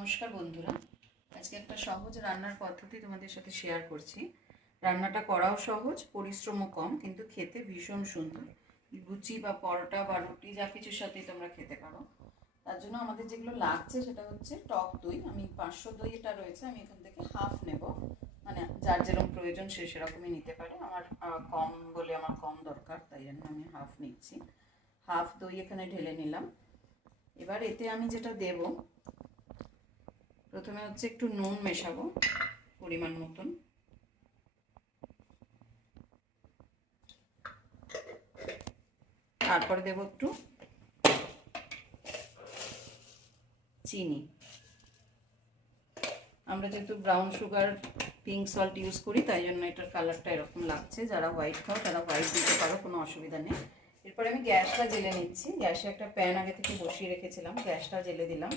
নমস্কার বন্ধুরা, আজকে একটা সহজ রান্নার পদ্ধতি তোমাদের সাথে শেয়ার করছি। রান্নাটা করাও সহজ, পরিশ্রমও কম, কিন্তু খেতে ভীষণ সুন্দর। লুচি বা পরোটা বা রুটি যা কিছুর সাথেই তোমরা খেতে পারো। তার জন্য আমাদের যেগুলো লাগছে সেটা হচ্ছে টক দই। আমি 500 দই এটা রয়েছে, আমি এখান থেকে হাফ নেব। মানে যার যেরকম প্রয়োজন সে সেরকমই নিতে পারে। আমার কম বলে আমার কম দরকার, তাই জন্য আমি হাফ নিচ্ছি। হাফ দই এখানে ঢেলে নিলাম। এবার এতে আমি যেটা দেব, প্রথমে হচ্ছে একটু নুন মেশাবো পরিমাণ মতন। তারপরে দেব একটু চিনি। আমরা যেহেতু brown sugar pink salt use করি, তাই জন্য এটার কালারটা এরকম লাগছে। যারা হোয়াইট খাও তারা হোয়াইট দিতে পারো, কোনো অসুবিধা নেই। এরপরে আমি গ্যাসটা জেলে নিচ্ছি। গ্যাসে একটা প্যান আগে থেকে বসিয়ে রেখেছিলাম, গ্যাসটা জেলে দিলাম।